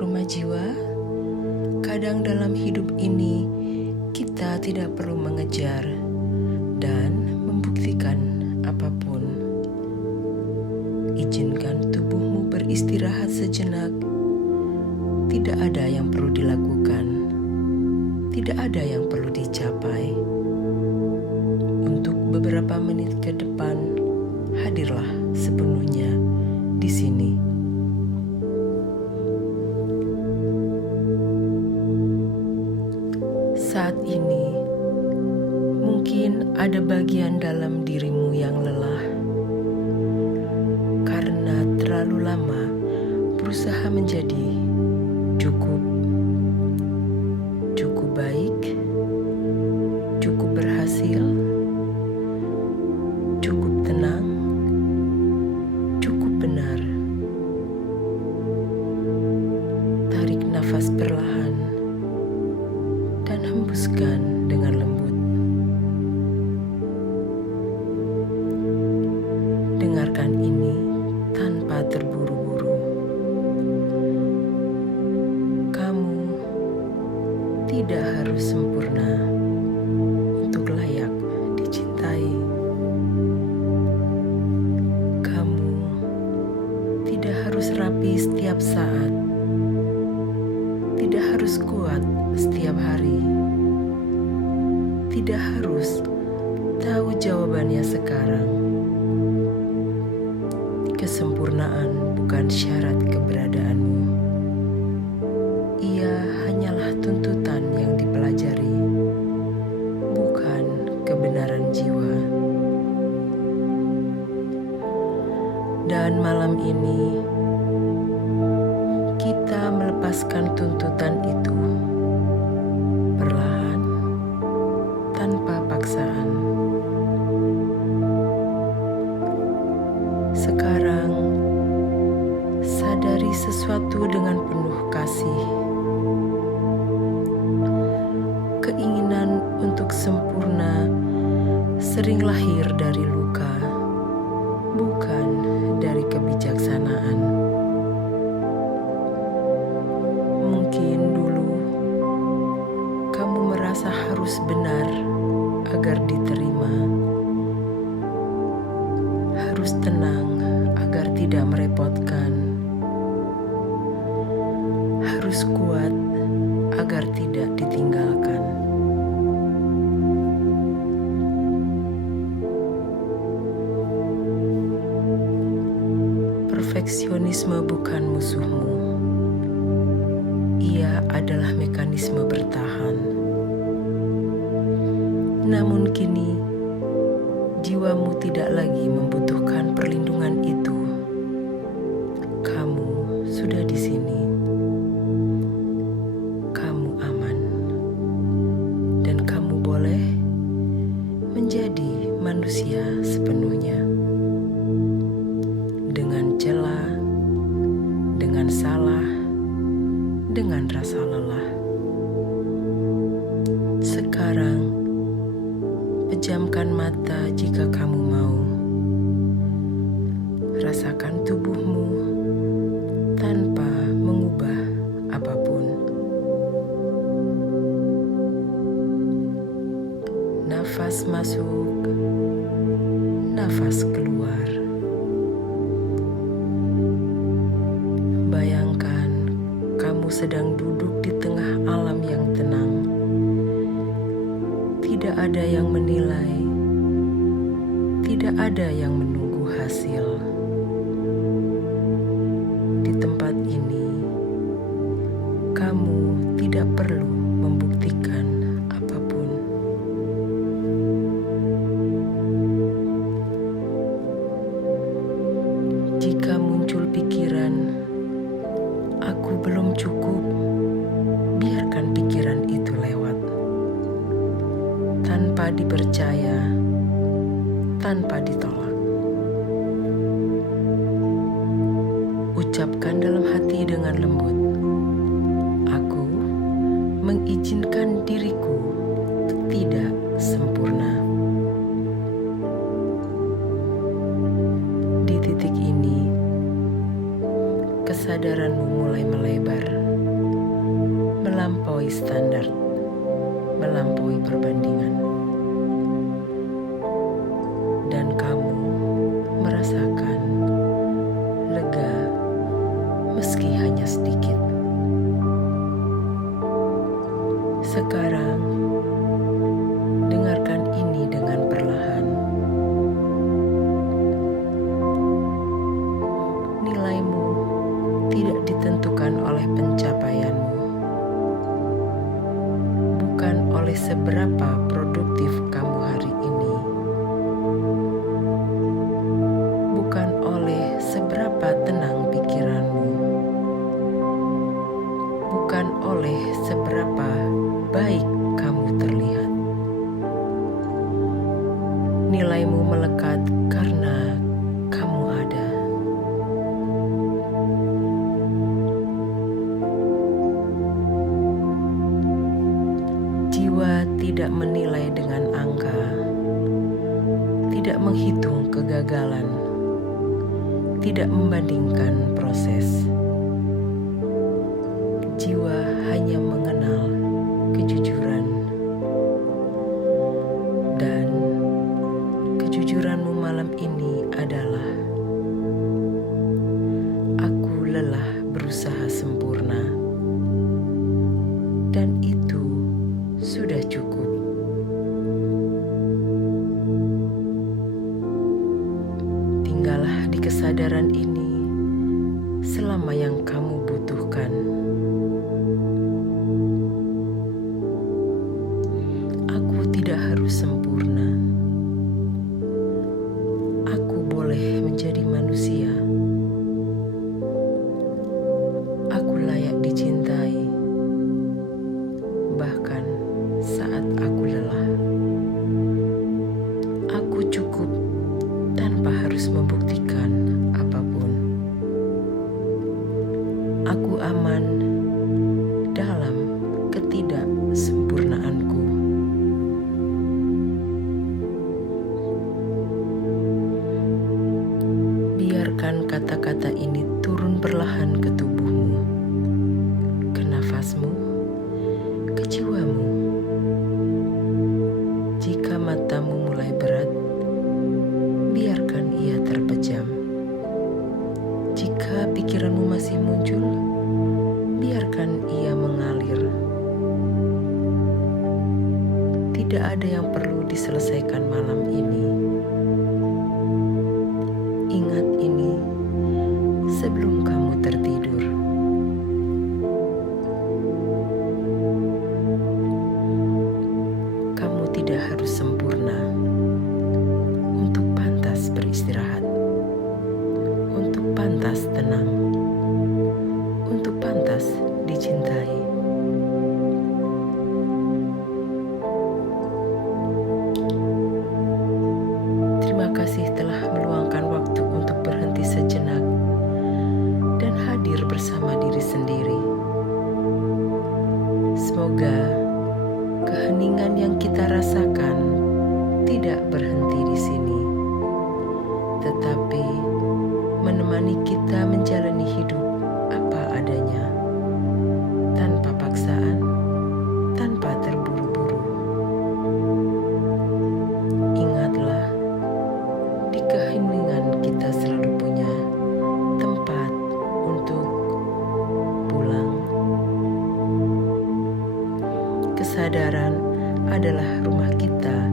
Rumah Jiwa. Kadang dalam hidup ini kita tidak perlu mengejar dan membuktikan apapun. Izinkan tubuhmu beristirahat sejenak. Tidak ada yang perlu dilakukan, tidak ada yang perlu dicapai. Untuk beberapa menit ke depan, hadirlah sepenuhnya di sini. Saat ini, mungkin ada bagian dalam dirimu yang lelah karena terlalu lama berusaha menjadi cukup baik, cukup berhasil, cukup tenang, cukup benar. Tarik nafas perlahan dan hembuskan dengan lembut. Dengarkan ini tanpa terburu-buru. Kamu tidak harus sempurna untuk layak dicintai. Kamu tidak harus rapi setiap saat. Tidak harus kuat setiap hari. Tidak harus tahu jawabannya sekarang. Kesempurnaan bukan syarat keberadaanmu. Ia hanyalah tuntutan yang dipelajari, bukan kebenaran jiwa. Dan malam ini, kita melepaskan tuntutan itu perlahan, tanpa paksaan. Sekarang, sadari sesuatu dengan penuh kasih. Keinginan untuk sempurna sering lahir dari luka, bukan dari kebijaksanaan. Mungkin dulu kamu merasa harus benar agar diterima, harus tenang agar tidak merepotkan, harus kuat agar tidak ditinggalkan. Perfeksionisme bukan musuhmu. Ia adalah mekanisme bertahan. Namun kini, jiwamu tidak lagi membutuhkan perlindungan itu. Kamu sudah di sini. Kamu aman. Dan kamu boleh menjadi manusia sepenuhnya. Dengan celah, dengan salah, dengan rasa lelah. Sekarang, pejamkan mata jika kamu mau. Rasakan tubuhmu tanpa mengubah apapun. Nafas masuk, nafas keluar. Bayangkan kamu sedang duduk di tengah alam yang tenang. Tidak ada yang menilai, tidak ada yang menunggu hasil. Di tempat ini, kamu tidak perlu membuktikan apapun. Jika muncul pikiran, "Aku belum cukup," biarkan pikiran itu lewat. Tanpa dipercaya, tanpa ditolak. Ucapkan dalam hati dengan lembut, "Aku mengizinkan diriku tidak sempurna." Di titik ini, kesadaranmu mulai melebar. perbandingan. Dan kamu merasakan lega meski hanya sedikit. Sekarang, dengarkan ini dengan perlahan. Nilaimu tidak ditentukan oleh pencapaianmu, bukan oleh seberapa produktif kamu hari ini, bukan oleh seberapa tenang pikiranmu, bukan oleh seberapa baik kamu terlihat. Nilaimu melekat karena kamu ada. Jiwa tidak menilai dengan angka, tidak menghitung kegagalan, tidak membandingkan proses. Jiwa hanya mengenal kejujuran, dan kejujuranmu malam ini adalah: aku lelah berusaha sempurna, dan itu sudah cukup. Tinggallah di kesadaran ini selama yang kamu butuhkan. Aku tidak harus sempurna. Aku boleh menjadi manusia. Aku layak dicintai, bahkan saat aku lelah. Aku cukup tanpa harus membuktikan apapun. Aku aman dalam ketidaksempurnaanku. Biarkan kata-kata ini turun perlahan ke tubuhmu, ke nafasmu, ke jiwamu. Jika matamu mulai berat, biarkan ia terpejam. Jika pikiranmu masih muncul, biarkan ia mengalir. Tidak ada yang perlu diselesaikan malam ini. Ingat ini sebelum kamu tertidur. Kamu tidak harus sempurna untuk pantas beristirahat, untuk pantas tenang, untuk pantas dicintai. Terima kasih telah meluangkan waktu untuk berhenti sejenak dan hadir bersama diri sendiri. Semoga keheningan yang kita rasakan tidak berhenti di sini, tetapi menemani kita menjalani hidup apa adanya, tanpa paksaan, tanpa terburu-buru. Ingatlah, di keheningan kita selalu punya tempat untuk pulang. Kesadaran adalah rumah kita